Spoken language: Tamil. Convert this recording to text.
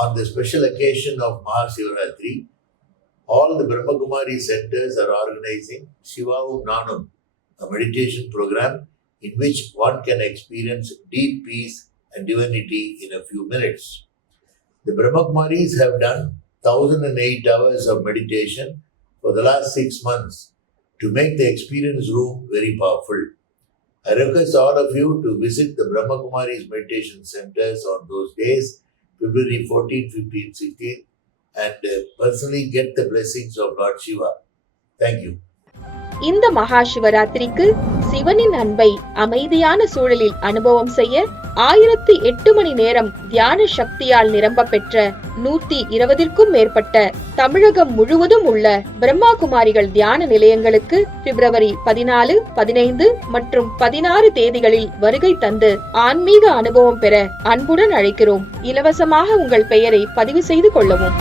on the special occasion of Mahasivaratri, all the Brahmakumari centers are organizing Shivaum Nanum, a meditation program in which one can experience deep peace and divinity in a few minutes. The Brahmakumaris have done 1008 hours of meditation for the last 6 months to make the experience room very powerful. I request all of you to visit the Brahmakumaris meditation centers on those days, February 14, 15, 16, and personally get the blessings of Lord Shiva. Thank you. இந்த மகா சிவராத்திரிக்கு சிவனின் அன்பை அமைதியான சூழலில் அனுபவம் செய்ய 1008 மணி நேரம் தியான சக்தியால் நிரம்ப பெற்ற 120க்கும் மேற்பட்ட தமிழகம் முழுவதும் உள்ள பிரம்மா குமாரிகள் தியான நிலையங்களுக்கு பிப்ரவரி 14, 15 மற்றும் 16 தேதிகளில் வருகை தந்து ஆன்மீக அனுபவம் பெற அன்புடன் அழைக்கிறோம். இலவசமாக உங்கள் பெயரை பதிவு செய்து கொள்ளவும்.